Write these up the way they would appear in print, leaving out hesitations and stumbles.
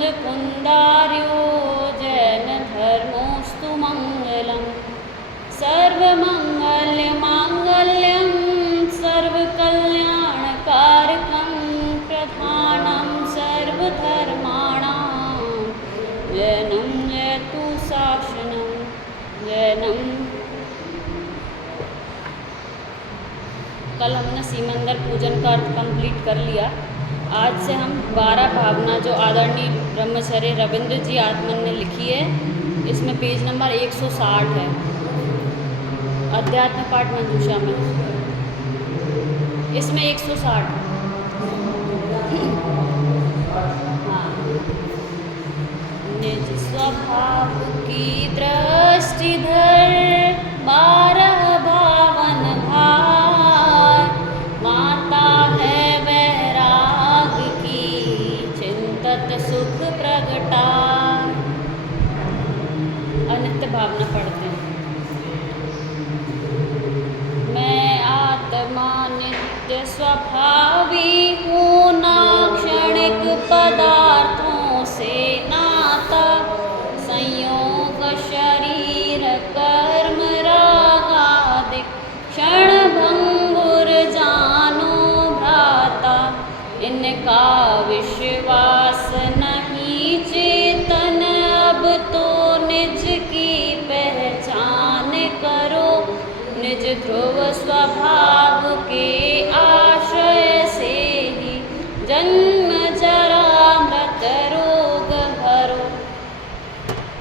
मुकुन्दार्यो जैनधर्मोऽस्तु मङ्गलम् सर्वमङ्गलमाङ्गल्यं सर्वकल्याणकारकं प्रधानं सर्वधर्माणां जैनं जयतु शासनं जैनं। कल हमने सीमंदर पूजन का अर्थ कंप्लीट कर लिया। आज से हम 12 भावना जो आदरणीय ब्रह्मचर्य रविंद्र जी आत्मन ने लिखी है, इसमें पेज नंबर 160 है, अध्यात्म पाठ मंजूषा में, इसमें 160। हाँ, निज स्वभाव की दृष्टि धर 12 भावन भार, माता है वैराग की चिंतत सुख प्रगटाय। अनित्य भावना पढ़ते हैं। मैं आत्मा नित्य स्वभावी हूँ, ना क्षणिक पदार्थों से नाता, संयोग शरीर कर्म रागादि क्षण भंगुर जानो भ्राता, इनका विश्वास नहीं चेतन, अब तो निज की पहचान करो, निज ध्रुव स्वभाव के आश्रय से ही जन्म जरा मृत रोग हरो।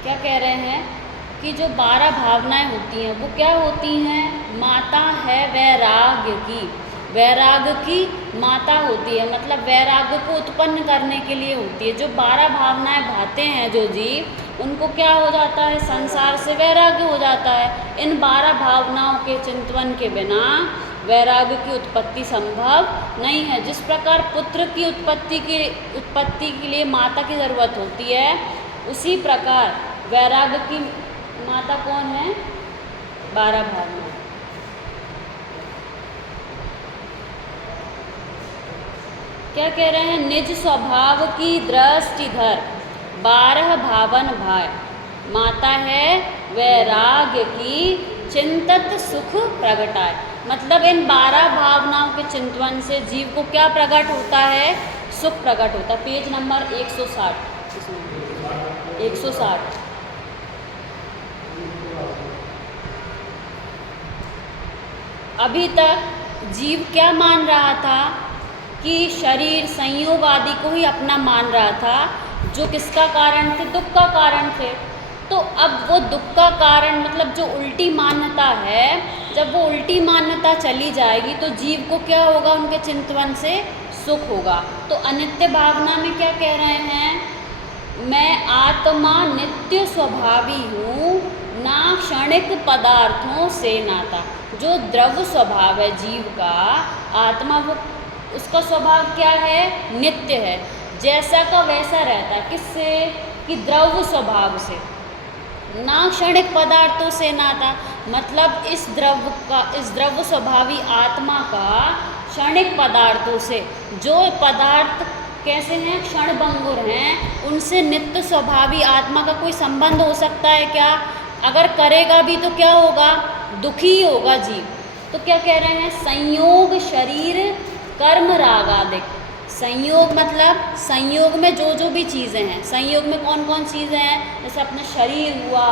क्या कह रहे हैं कि जो 12 भावनाएं होती हैं वो क्या होती हैं? माता है वैराग्य की, वैराग्य की माता होती है, मतलब वैराग्य को उत्पन्न करने के लिए होती है। जो 12 भावनाएं भाते हैं जो जीव, उनको क्या हो जाता है? संसार से वैराग्य हो जाता है। इन 12 भावनाओं के चिंतन के बिना वैराग्य की उत्पत्ति संभव नहीं है। जिस प्रकार पुत्र की उत्पत्ति के लिए माता की ज़रूरत होती है, उसी प्रकार वैराग्य की माता कौन है? 12 भावना। क्या कह रहे हैं? निज स्वभाव की दृष्टि धर 12 भावन भाय, माता है वैराग्य की चिंतत सुख प्रगटाए। मतलब इन 12 भावनाओं के चिंतन से जीव को क्या प्रकट होता है? सुख प्रकट होता है। Page number 160, 160। अभी तक जीव क्या मान रहा था कि शरीर संयोग आदि को ही अपना मान रहा था, जो किसका कारण थे? दुख का कारण थे। तो अब वो दुख का कारण मतलब जो उल्टी मान्यता है, जब वो उल्टी मान्यता चली जाएगी तो जीव को क्या होगा? उनके चिंतन से सुख होगा। तो अनित्य भावना में क्या कह रहे हैं? मैं आत्मा नित्य स्वभावी हूँ, ना क्षणिक पदार्थों से नाता। जो द्रव्य स्वभाव है जीव का, आत्मा, वो उसका स्वभाव क्या है? नित्य है, जैसा का वैसा रहता है। किससे? कि द्रव्य स्वभाव से, ना क्षणिक पदार्थों से नाता। मतलब इस द्रव्य स्वभावी आत्मा का क्षणिक पदार्थों से, जो पदार्थ कैसे हैं? क्षणभंगुर हैं, उनसे नित्य स्वभावी आत्मा का कोई संबंध हो सकता है क्या? अगर करेगा भी तो क्या होगा? दुखी होगा जीव। तो क्या कह रहे हैं? संयोग शरीर कर्म रागादिक। संयोग मतलब संयोग में जो जो भी चीज़ें हैं, संयोग में कौन कौन चीज़ें हैं? जैसे अपना शरीर हुआ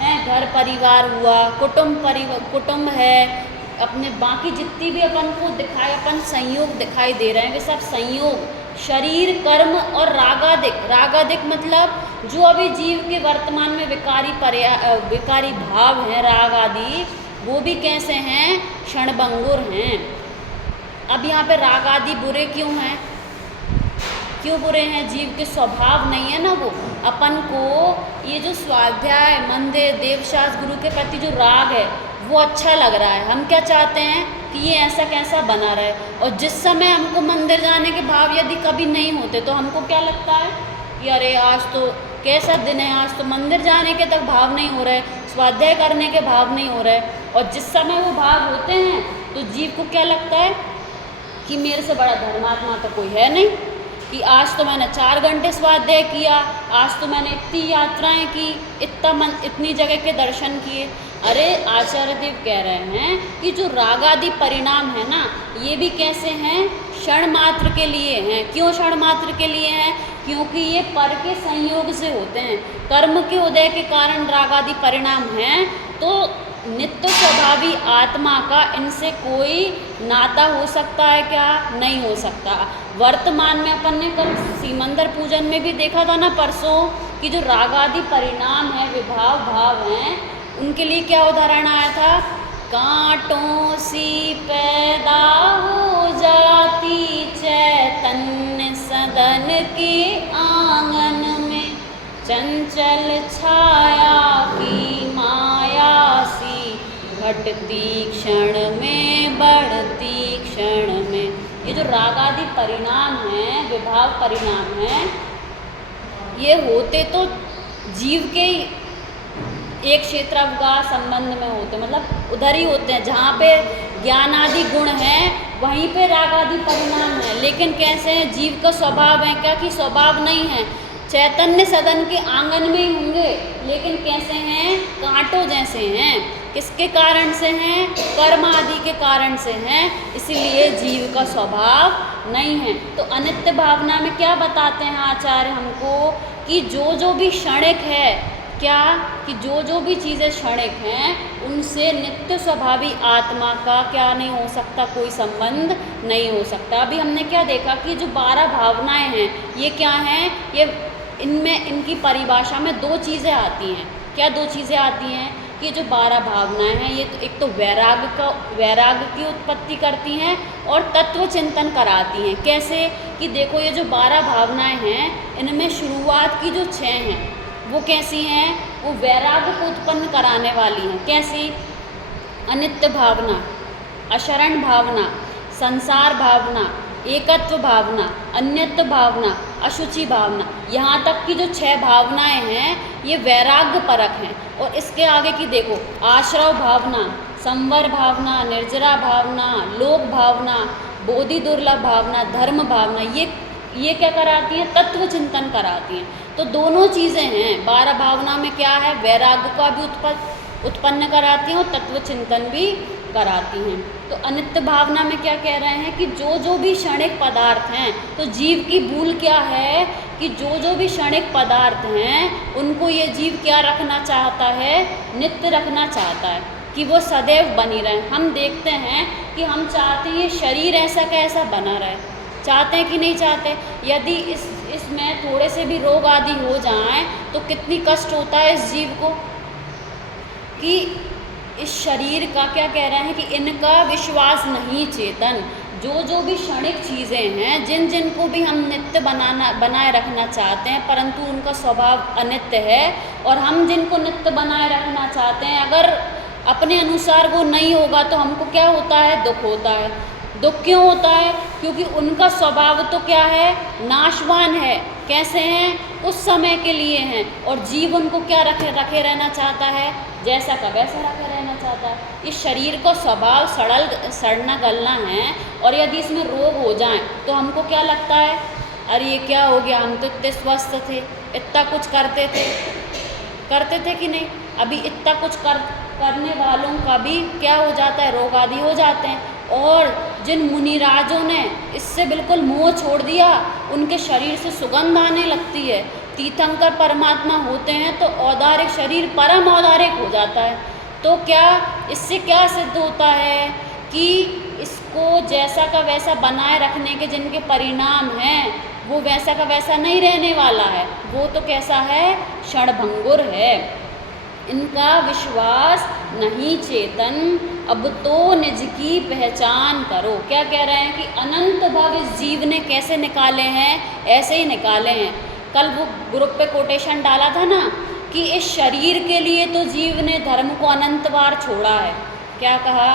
है, घर परिवार हुआ, कुटुंब है, अपने बाकी जितनी भी अपन को अपन संयोग दिखाई दे रहे हैं, वे सब संयोग, शरीर, कर्म और रागादिक मतलब जो अभी जीव के वर्तमान में विकारी भाव हैं, राग आदि, वो भी कैसे हैं? क्षणभंगुर हैं। अब यहाँ पे राग आदि बुरे क्यों हैं? क्यों बुरे हैं? जीव के स्वभाव नहीं है ना वो। अपन को ये जो स्वाध्याय, मंदिर, देवशास्त्र, गुरु के प्रति जो राग है वो अच्छा लग रहा है। हम क्या चाहते हैं कि ये ऐसा कैसा बना रहे। और जिस समय हमको मंदिर जाने के भाव यदि कभी नहीं होते तो हमको क्या लगता है कि अरे आज तो कैसा दिन है, आज तो मंदिर जाने के तक भाव नहीं हो रहे, स्वाध्याय करने के भाव नहीं हो रहे। और जिस समय वो भाव होते हैं तो जीव को क्या लगता है कि मेरे से बड़ा धर्मात्मा तो कोई है नहीं। कि आज तो मैंने 4 घंटे स्वाध्याय किया, आज तो मैंने इतनी यात्राएं की, इतनी जगह के दर्शन किए। अरे आचार्य देव कह रहे हैं कि जो राग आदि परिणाम है ना, ये भी कैसे हैं, क्षण मात्र के लिए हैं। क्यों क्षण मात्र के लिए हैं? क्योंकि ये पर के संयोग से होते हैं। कर्म के उदय के कारण राग आदि परिणाम हैं, तो नित्य स्वभावी आत्मा का इनसे कोई नाता हो सकता है क्या? नहीं हो सकता। वर्तमान में अपन ने कल सीमंदर पूजन में भी देखा था ना परसों, कि जो राग आदि परिणाम है, विभाव भाव हैं, उनके लिए क्या उदाहरण आया था? कांटों सी पैदा हो जाती चैतन्य सदन के आंगन में, चंचल छाया की माया सी घटती क्षण में बढ़ती क्षण में। ये जो राग आदि परिणाम हैं, विभाव परिणाम हैं, ये होते तो जीव के एक क्षेत्रावगाह संबंध में होते, मतलब उधर ही होते हैं जहाँ पे ज्ञान आदि गुण हैं, वहीं पे राग आदि परिणाम है। लेकिन कैसे हैं? जीव का स्वभाव है क्या? कि स्वभाव नहीं है, चैतन्य सदन के आंगन में ही होंगे, लेकिन कैसे हैं? कांटों जैसे हैं। किसके कारण से हैं? कर्म आदि के कारण से हैं, इसीलिए जीव का स्वभाव नहीं है। तो अनित्य भावना में क्या बताते हैं आचार्य हमको? कि जो भी क्षणिक है, क्या? कि जो भी चीज़ें क्षणिक हैं, उनसे नित्य स्वभावी आत्मा का क्या नहीं हो सकता? कोई संबंध नहीं हो सकता। अभी हमने क्या देखा कि जो 12 भावनाएं हैं, ये क्या हैं? ये इनमें इनकी परिभाषा में 2 चीज़ें आती हैं। क्या 2 चीज़ें आती हैं? कि जो 12 भावनाएं हैं, ये तो एक तो वैराग की उत्पत्ति करती हैं और तत्व चिंतन कराती हैं। कैसे? कि देखो, ये जो 12 भावनाएं हैं, इनमें शुरुआत की जो 6 हैं, वो कैसी हैं? वो वैराग को उत्पन्न कराने वाली हैं। कैसी? अनित्य भावना, अशरण भावना, संसार भावना, एकत्व भावना, अन्यत्व भावना, अशुचि भावना। यहाँ तक की जो 6 भावनाएं हैं, ये वैराग्य परक हैं। और इसके आगे की देखो, आश्रव भावना, संवर भावना, निर्जरा भावना, लोक भावना, बोधि दुर्लभ भावना, धर्म भावना, ये क्या कराती हैं? तत्व चिंतन कराती हैं। तो दोनों चीज़ें हैं। 12 भावना में क्या है? वैराग्य का भी उत्पन्न कराती हैं और तत्व चिंतन भी कराती हैं। तो अनित्य भावना में क्या कह रहे हैं? कि जो भी क्षणिक पदार्थ हैं, तो जीव की भूल क्या है? कि जो भी क्षणिक पदार्थ हैं, उनको ये जीव क्या रखना चाहता है? नित्य रखना चाहता है, कि वो सदैव बनी रहे। हम देखते हैं कि हम चाहते हैं ये शरीर ऐसा का ऐसा बना रहे, चाहते हैं कि नहीं चाहते? यदि इसमें थोड़े से भी रोग आदि हो जाएं, तो कितनी कष्ट होता है इस जीव को। कि इस शरीर का क्या कह रहे हैं? कि इनका विश्वास नहीं चेतन। जो भी क्षणिक चीज़ें हैं, जिन को भी हम नित्य बनाए रखना चाहते हैं, परंतु उनका स्वभाव अनित्य है। और हम जिनको नित्य बनाए रखना चाहते हैं, अगर अपने अनुसार वो नहीं होगा, तो हमको क्या होता है? दुख होता है। दुख क्यों होता है? क्योंकि उनका स्वभाव तो क्या है? नाशवान है। कैसे हैं? कुछ समय के लिए हैं। और जीव उनको क्या रखे रहना चाहता है? जैसा का वैसा रखे रहना चाहता है। इस शरीर को स्वभाव सड़ना गलना है, और यदि इसमें रोग हो जाए, तो हमको क्या लगता है? अरे ये क्या हो गया? हम तो इतने स्वस्थ थे, इतना कुछ करते थे कि नहीं? अभी इतना कुछ करने वालों का भी क्या हो जाता है? रोग आदि हो जाते हैं। और जिन मुनिराजों ने इससे बिल्कुल मोह छोड़ दिया, उनके शरीर से सुगंध आने लगती है। तीर्थंकर परमात्मा होते हैं, तो औदारिक शरीर परम औदारिक हो जाता है। तो क्या इससे क्या सिद्ध होता है? कि इसको जैसा का वैसा बनाए रखने के जिनके परिणाम हैं, वो वैसा का वैसा नहीं रहने वाला है। वो तो कैसा है? क्षणभंगुर है। इनका विश्वास नहीं चेतन। अब तो निज की पहचान करो। क्या कह रहे हैं? कि अनंत भव इस जीव ने कैसे निकाले हैं? ऐसे ही निकाले हैं। कल वो ग्रुप पे कोटेशन डाला था ना, कि इस शरीर के लिए तो जीव ने धर्म को अनंत बार छोड़ा है। क्या कहा?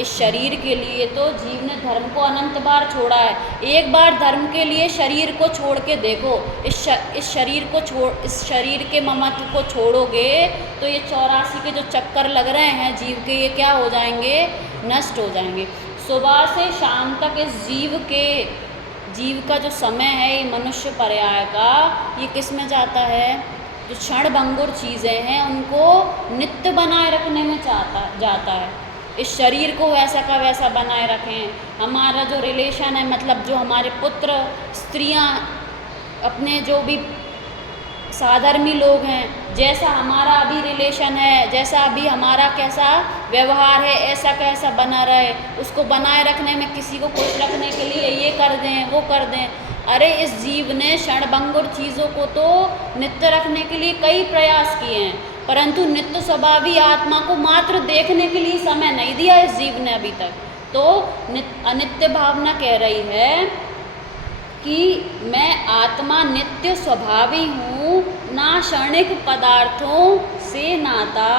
इस शरीर के लिए तो जीव ने धर्म को अनंत बार छोड़ा है। एक बार धर्म के लिए शरीर को छोड़ के देखो। इस शरीर के ममत्व को छोड़ोगे, तो ये 84 के जो चक्कर लग रहे हैं जीव के, ये क्या हो जाएंगे? नष्ट हो जाएंगे। सुबह से शाम तक इस जीव के जीव का जो समय है ये मनुष्य पर्याय का, ये किस में जाता है? जो क्षणभंगुर चीज़ें हैं उनको नित्य बनाए रखने में जाता है। इस शरीर को वैसा का वैसा बनाए रखें। हमारा जो रिलेशन है, मतलब जो हमारे पुत्र स्त्रियां अपने जो भी साधर्मी लोग हैं, जैसा हमारा अभी रिलेशन है, जैसा अभी हमारा कैसा व्यवहार है, ऐसा कैसा बना रहे। उसको बनाए रखने में किसी को खुश रखने के लिए ये कर दें वो कर दें। अरे इस जीव ने क्षणभंगुर चीज़ों को तो नित्य रखने के लिए कई प्रयास किए हैं, परंतु नित्य स्वभावी आत्मा को मात्र देखने के लिए समय नहीं दिया इस जीव ने अभी तक। तो अनित्य भावना कह रही है कि मैं आत्मा नित्य स्वभावी हूँ, ना क्षणिक पदार्थों से नाता,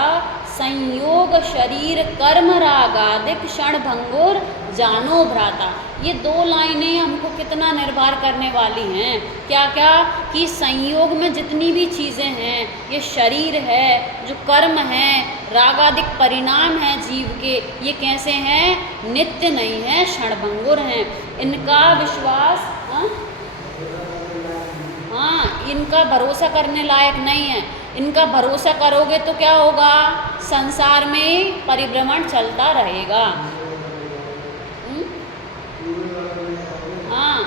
संयोग शरीर कर्म रागादिक क्षणभंगुर जानो भ्राता। ये दो लाइनें हमको कितना निर्भर करने वाली हैं। क्या क्या कि संयोग में जितनी भी चीज़ें हैं, ये शरीर है, जो कर्म है, रागादिक परिणाम हैं जीव के, ये कैसे हैं? नित्य नहीं हैं, क्षणभंगुर हैं। इनका विश्वास हाँ, इनका भरोसा करने लायक नहीं है। इनका भरोसा करोगे तो क्या होगा? संसार में परिभ्रमण चलता रहेगा। हाँ,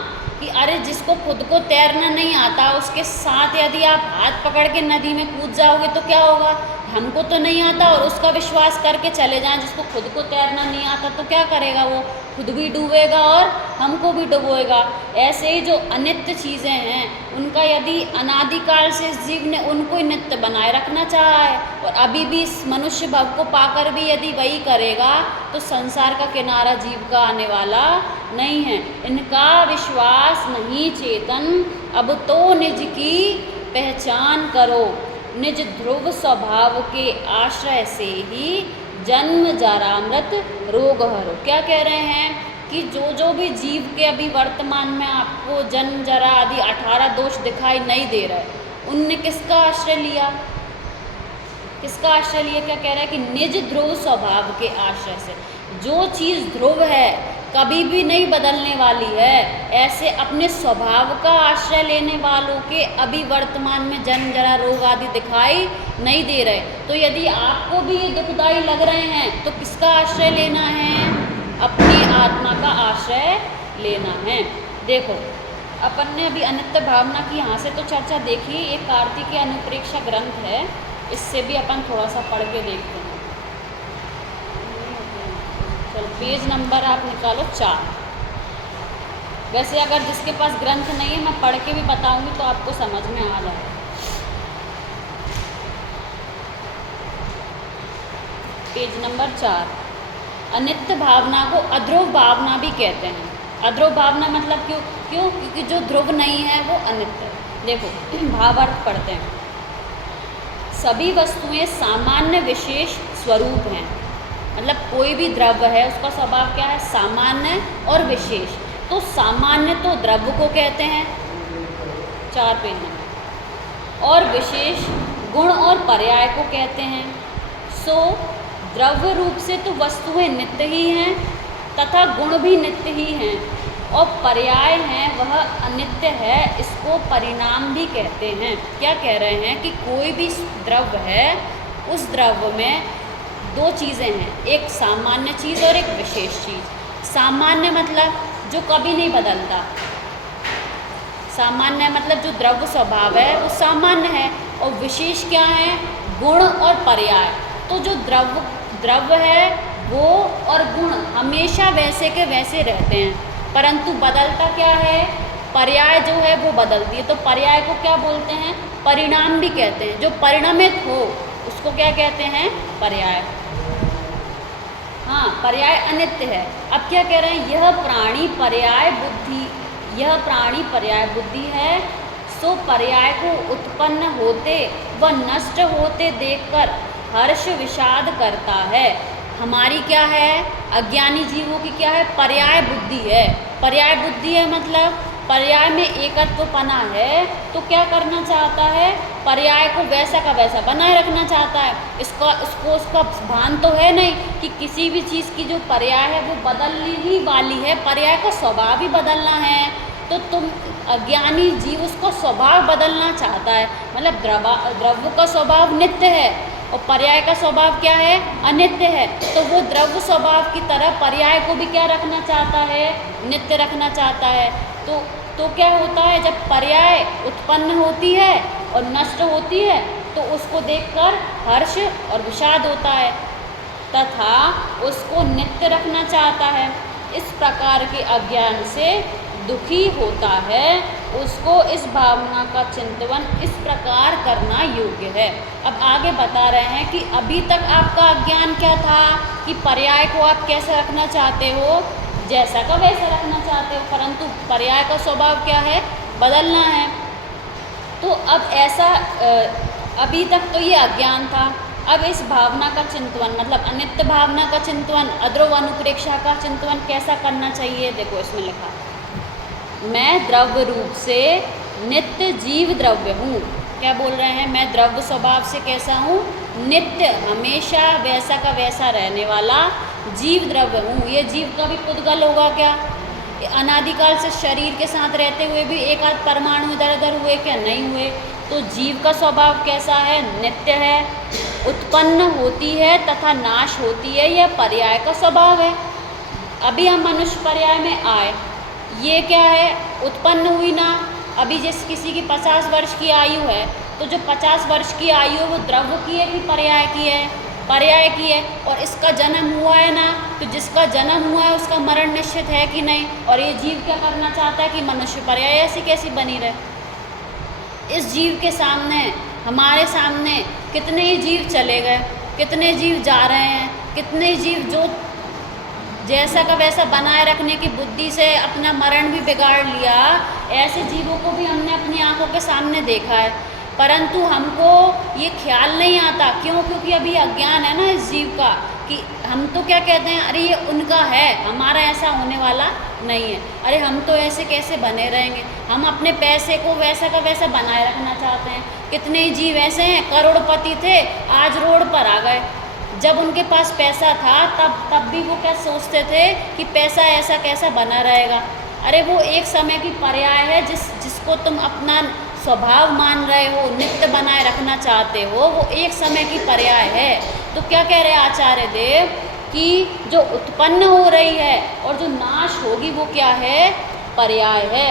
कि अरे जिसको खुद को तैरना नहीं आता, उसके साथ यदि आप हाथ पकड़ के नदी में कूद जाओगे तो क्या होगा? हमको तो नहीं आता और उसका विश्वास करके चले जाएं जिसको खुद को तैरना नहीं आता, तो क्या करेगा? वो खुद भी डूबेगा और हमको भी डुबोएगा। ऐसे ही जो अनित्य चीज़ें हैं, उनका यदि अनादिकाल से इस जीव ने उनको ही नित्य बनाए रखना चाहा है और अभी भी इस मनुष्य भव को पाकर भी यदि वही करेगा तो संसार का किनारा जीव का आने वाला नहीं है। इनका विश्वास नहीं चेतन, अब तो निज की पहचान करो, निज ध्रुव स्वभाव के आश्रय से ही जन्म जरा मृत रोग हरो। क्या कह रहे हैं कि जो भी जीव के अभी वर्तमान में आपको जन्म जरा आदि 18 दोष दिखाई नहीं दे रहे, उनने किसका आश्रय लिया? किसका आश्रय लिया? क्या कह रहा है कि निज ध्रुव स्वभाव के आश्रय से। जो चीज़ ध्रुव है, कभी भी नहीं बदलने वाली है, ऐसे अपने स्वभाव का आश्रय लेने वालों के अभी वर्तमान में जन्म जरा रोग आदि दिखाई नहीं दे रहे। तो यदि आपको भी ये दुखदाई लग रहे हैं तो किसका आश्रय लेना है? अपनी आत्मा का आश्रय लेना है। देखो, अपन ने अभी अनित्य भावना की यहाँ से तो चर्चा देखी। ये कार्तिकेय अनुप्रेक्षा ग्रंथ है, इससे भी अपन थोड़ा सा पढ़ के देखते हैं। चलो, पेज नंबर आप निकालो 4। वैसे अगर जिसके पास ग्रंथ नहीं है, मैं पढ़ के भी बताऊंगी तो आपको समझ में आ जाएगा। Page number 4। अनित्य भावना को अध्रुव भावना भी कहते हैं। अध्रुव भावना मतलब क्यों? क्योंकि जो ध्रुव नहीं है वो अनित्य। देखो, भावार्थ पढ़ते हैं। सभी वस्तुएं सामान्य विशेष स्वरूप हैं। मतलब कोई भी द्रव्य है, उसका स्वभाव क्या है? सामान्य और विशेष। तो सामान्य तो द्रव्य को कहते हैं, 4 पेज में, और विशेष गुण और पर्याय को कहते हैं। सो द्रव्य रूप से तो वस्तुएं नित्य ही हैं तथा गुण भी नित्य ही हैं, और पर्याय हैं वह अनित्य है, इसको परिणाम भी कहते हैं। क्या कह रहे हैं कि कोई भी द्रव्य है, उस द्रव्य में 2 चीज़ें हैं, एक सामान्य चीज़ और एक विशेष चीज़। सामान्य मतलब जो कभी नहीं बदलता, सामान्य मतलब जो द्रव्य स्वभाव है वो सामान्य है, और विशेष क्या है? गुण और पर्याय। तो जो द्रव्य है वो और गुण हमेशा वैसे के वैसे रहते हैं, परंतु बदलता क्या है? पर्याय जो है वो बदलती है। तो पर्याय को क्या बोलते हैं? परिणाम भी कहते हैं। जो परिणमित हो उसको क्या कहते हैं? पर्याय। हाँ, पर्याय अनित्य है। अब क्या कह रहे हैं? यह प्राणी पर्याय बुद्धि है, सो पर्याय को उत्पन्न होते व नष्ट होते देखकर हर्ष विषाद करता है। हमारी क्या है? अज्ञानी जीवों की क्या है? पर्याय बुद्धि है। पर्याय बुद्धि है मतलब पर्याय में एकत्वपना है, तो क्या करना चाहता है? पर्याय को वैसा का वैसा बनाए रखना चाहता है। उसका भान तो है नहीं कि किसी भी चीज़ की जो पर्याय है वो बदलने ही वाली है, पर्याय का स्वभाव ही बदलना है। तो तुम अज्ञानी जीव उसको स्वभाव बदलना चाहता है, मतलब द्रव्य का स्वभाव नित्य है और पर्याय का स्वभाव क्या है, अनित्य है। तो वो द्रव्य स्वभाव की तरह पर्याय को भी क्या रखना चाहता है, नित्य रखना चाहता है। तो क्या होता है, जब पर्याय उत्पन्न होती है और नष्ट होती है तो उसको देखकर हर्ष और विषाद होता है, तथा उसको नित्य रखना चाहता है। इस प्रकार के अज्ञान से दुखी होता है, उसको इस भावना का चिंतन इस प्रकार करना योग्य है। अब आगे बता रहे हैं कि अभी तक आपका अज्ञान क्या था कि पर्याय को आप कैसे रखना चाहते हो, जैसा का वैसा रखना चाहते हो, परंतु पर्याय का स्वभाव क्या है, बदलना है। तो अब ऐसा अभी तक तो ये अज्ञान था। अब इस भावना का चिंतन मतलब अनित्य भावना का चिंतन, अद्रव अनुप्रेक्षा का चिंतन कैसा करना चाहिए, देखो इसमें लिखा, मैं द्रव्य रूप से नित्य जीव द्रव्य हूँ। क्या बोल रहे हैं, मैं द्रव्य स्वभाव से कैसा हूँ, नित्य, हमेशा वैसा का वैसा रहने वाला जीव द्रव्य हूँ। ये जीव का भी पुद्गल होगा क्या, अनादिकाल से शरीर के साथ रहते हुए भी एक आध परमाणु इधर उधर हुए क्या, नहीं हुए। तो जीव का स्वभाव कैसा है, नित्य है, उत्पन्न होती है तथा नाश होती है, यह पर्याय का स्वभाव है। अभी हम मनुष्य पर्याय में आए, ये क्या है, उत्पन्न हुई ना। अभी जिस किसी की 50 वर्ष की आयु है, तो जो 50 वर्ष की आयु है वो द्रव्य की है कि पर्याय की है, पर्याय की है। और इसका जन्म हुआ है ना, तो जिसका जन्म हुआ है उसका मरण निश्चित है कि नहीं। और ये जीव क्या करना चाहता है कि मनुष्य पर्याय ऐसी कैसी बनी रहे। इस जीव के सामने, हमारे सामने कितने ही जीव चले गए, कितने जीव जा रहे हैं, कितने जीव जो जैसा का वैसा बनाए रखने की बुद्धि से अपना मरण भी बिगाड़ लिया। ऐसे जीवों को भी हमने अपनी आंखों के सामने देखा है, परंतु हमको ये ख्याल नहीं आता। क्यों, क्योंकि अभी अज्ञान है ना इस जीव का, कि हम तो क्या कहते हैं, अरे ये उनका है, हमारा ऐसा होने वाला नहीं है। अरे हम तो ऐसे कैसे बने रहेंगे, हम अपने पैसे को वैसा का वैसा बनाए रखना चाहते हैं। कितने ही जीव ऐसे हैं, करोड़पति थे, आज रोड पर आ गए। जब उनके पास पैसा था तब भी वो क्या सोचते थे कि पैसा ऐसा कैसा बना रहेगा। अरे वो एक समय की पर्याय है, जिसको तुम अपना स्वभाव मान रहे हो, नित्य बनाए रखना चाहते हो, वो एक समय की पर्याय है। तो क्या कह रहे हैं आचार्य देव कि जो उत्पन्न हो रही है और जो नाश होगी वो क्या है, पर्याय है।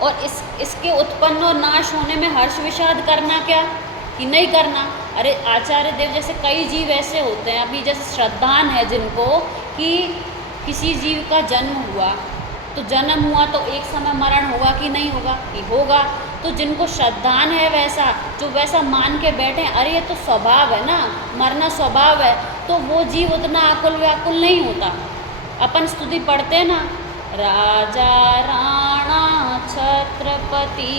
और इसके उत्पन्न और नाश होने में हर्ष विषाद करना क्या कि नहीं करना। अरे आचार्य देव जैसे कई जीव ऐसे होते हैं, अभी जैसे श्रद्धान है जिनको कि किसी जीव का जन्म हुआ, तो जन्म हुआ तो एक समय मरण होगा कि नहीं होगा, कि होगा। तो जिनको श्रद्धान है वैसा, जो वैसा मान के बैठे, अरे ये तो स्वभाव है ना, मरना स्वभाव है, तो वो जीव उतना आकुल व्याकुल नहीं होता। अपन स्तुति पढ़ते हैं ना, राजा राणा छत्रपति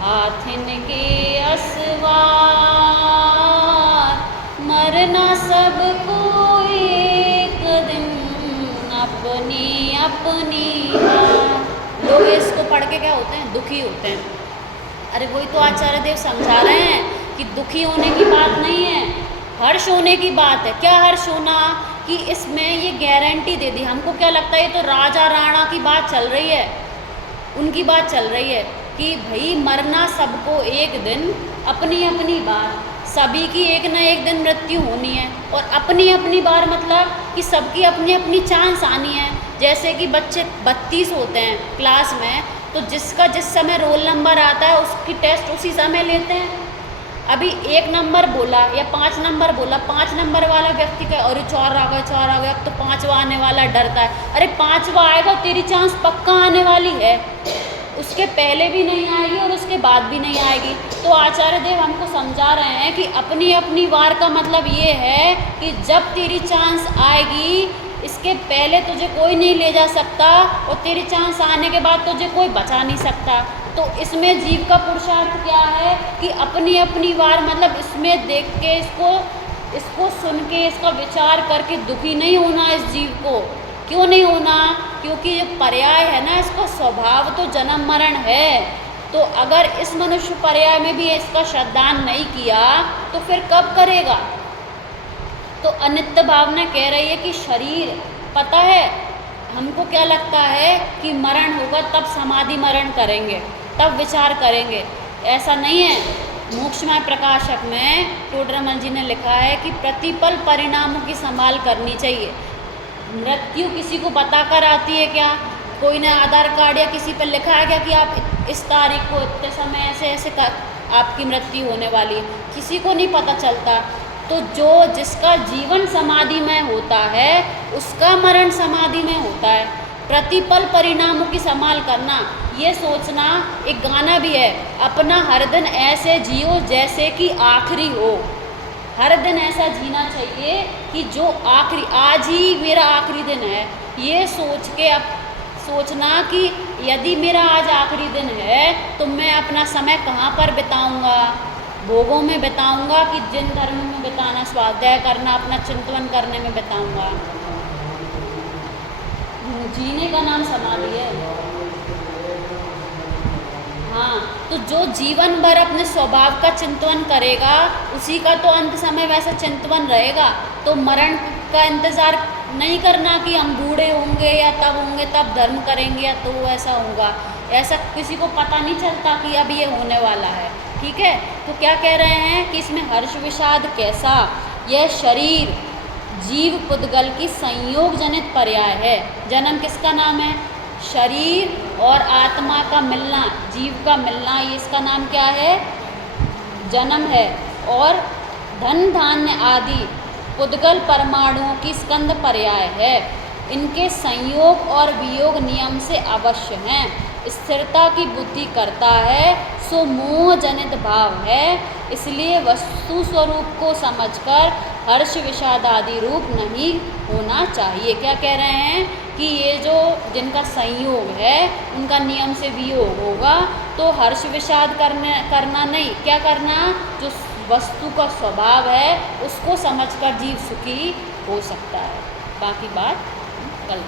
हाथिन के असवार, मरना सबको एक दिन अपनी अपनी हार। लोग इसको पढ़ के क्या होते हैं, दुखी होते हैं। अरे वही तो आचार्य देव समझा रहे हैं कि दुखी होने की बात नहीं है, हर्ष होने की बात है। क्या हर्ष होना कि इसमें ये गारंटी दे दी। हमको क्या लगता है ये तो राजा राणा की बात चल रही है, उनकी बात चल रही है कि भाई मरना सबको एक दिन अपनी अपनी बार, सभी की एक ना एक दिन मृत्यु होनी है। और अपनी अपनी बार मतलब कि सबकी अपनी अपनी चांस आनी है। जैसे कि बच्चे 32 होते हैं क्लास में, तो जिसका जिस समय रोल नंबर आता है उसकी टेस्ट उसी समय लेते हैं। अभी 1 नंबर बोला या 5 नंबर बोला, 5 नंबर वाला व्यक्ति का अरे 4 आ गया, अब तो 5वां आने वाला, डरता है। अरे 5वां आएगा, तेरी चांस पक्का आने वाली है, उसके पहले भी नहीं आएगी और उसके बाद भी नहीं आएगी। तो आचार्य देव हमको समझा रहे हैं कि अपनी अपनी वार का मतलब ये है कि जब तेरी चांस आएगी, इसके पहले तुझे कोई नहीं ले जा सकता और तेरी चांस आने के बाद तुझे कोई बचा नहीं सकता। तो इसमें जीव का पुरुषार्थ क्या है कि अपनी अपनी वार, मतलब इसमें देख के, इसको सुन के, इसका विचार करके दुखी नहीं होना इस जीव को। क्यों नहीं होना, क्योंकि ये पर्याय है ना, इसका स्वभाव तो जन्म मरण है। तो अगर इस मनुष्य पर्याय में भी इसका श्रद्धान नहीं किया तो फिर कब करेगा। तो अनित्य भावना कह रही है कि शरीर, पता है हमको क्या लगता है कि मरण होगा तब समाधि मरण करेंगे, तब विचार करेंगे। ऐसा नहीं है। मोक्षमय प्रकाशक में टोडरमल जी ने लिखा है कि प्रतिपल परिणामों की संभाल करनी चाहिए। मृत्यु किसी को बताकर आती है क्या? कोई ने आधार कार्ड या किसी पर लिखा है क्या कि आप इस तारीख को इतने समय ऐसे ऐसे आपकी मृत्यु होने वाली है? किसी को नहीं पता चलता। तो जिसका जीवन समाधि में होता है उसका मरण समाधि में होता है। प्रतिपल परिणामों की संभाल करना, ये सोचना, एक गाना भी है, अपना हर दिन ऐसे जियो जैसे कि आखिरी हो। हर दिन ऐसा जीना चाहिए कि जो आखिरी, आज ही मेरा आखिरी दिन है, ये सोच के अब सोचना कि यदि मेरा आज आखिरी दिन है तो मैं अपना समय कहाँ पर बिताऊंगा? भोगों में बिताऊंगा कि जिन धर्म में बिताना, स्वाध्याय करना, अपना चिंतन करने में बिताऊंगा? जीने का नाम समाधि है। हाँ, तो जो जीवन भर अपने स्वभाव का चिंतन करेगा उसी का तो अंत समय वैसा चिंतन रहेगा। तो मरण का इंतज़ार नहीं करना कि हम बूढ़े होंगे या तब धर्म करेंगे या तो ऐसा होगा। ऐसा किसी को पता नहीं चलता कि अब ये होने वाला है। ठीक है, तो क्या कह रहे हैं कि इसमें हर्ष विषाद कैसा? यह शरीर जीव पुद्गल की संयोग जनित पर्याय है। जन्म किसका नाम है? शरीर और आत्मा का मिलना, जीव का मिलना, ये इसका नाम क्या है? जन्म है। और धन धान्य आदि पुद्गल परमाणुओं की स्कंद पर्याय है। इनके संयोग और वियोग नियम से अवश्य हैं। स्थिरता की बुद्धि करता है सो मोह जनित भाव है। इसलिए वस्तु स्वरूप को समझकर हर्ष विषाद आदि रूप नहीं होना चाहिए। क्या कह रहे हैं कि ये जो जिनका संयोग है उनका नियम से वियोग होगा तो हर्ष विषाद करना नहीं, क्या करना? जो वस्तु का स्वभाव है उसको समझकर जीव सुखी हो सकता है। बाकी बात कल।